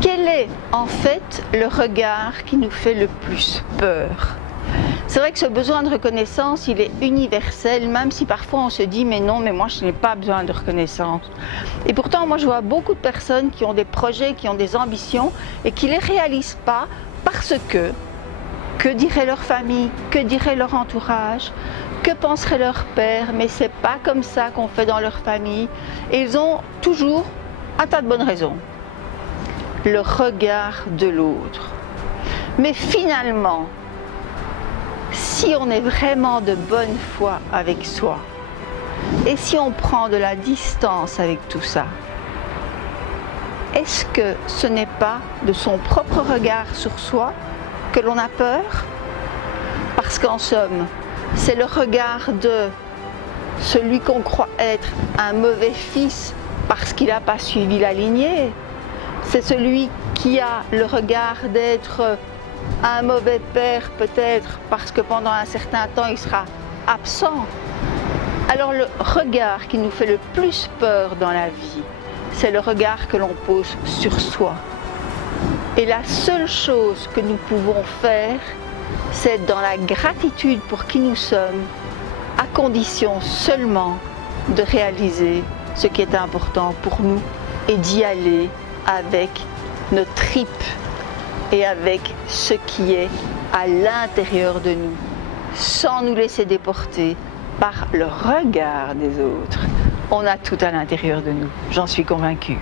Quel est en fait le regard qui nous fait le plus peur? C'est vrai que ce besoin de reconnaissance, il est universel, même si parfois on se dit mais non, mais moi je n'ai pas besoin de reconnaissance. Et pourtant, moi je vois beaucoup de personnes qui ont des projets, qui ont des ambitions et qui ne les réalisent pas parce que dirait leur famille, que dirait leur entourage, que penserait leur père, mais c'est pas comme ça qu'on fait dans leur famille. Et ils ont toujours un tas de bonnes raisons. Le regard de l'autre. Mais finalement, si on est vraiment de bonne foi avec soi, et si on prend de la distance avec tout ça, est-ce que ce n'est pas de son propre regard sur soi que l'on a peur? Parce qu'en somme, c'est le regard de celui qu'on croit être un mauvais fils parce qu'il n'a pas suivi la lignée. C'est celui qui a le regard d'être un mauvais père peut-être parce que pendant un certain temps il sera absent. Alors le regard qui nous fait le plus peur dans la vie, c'est le regard que l'on pose sur soi. Et la seule chose que nous pouvons faire, c'est être dans la gratitude pour qui nous sommes, à condition seulement de réaliser ce qui est important pour nous et d'y aller avec nos tripes et avec ce qui est à l'intérieur de nous, sans nous laisser déporter par le regard des autres. On a tout à l'intérieur de nous, j'en suis convaincue.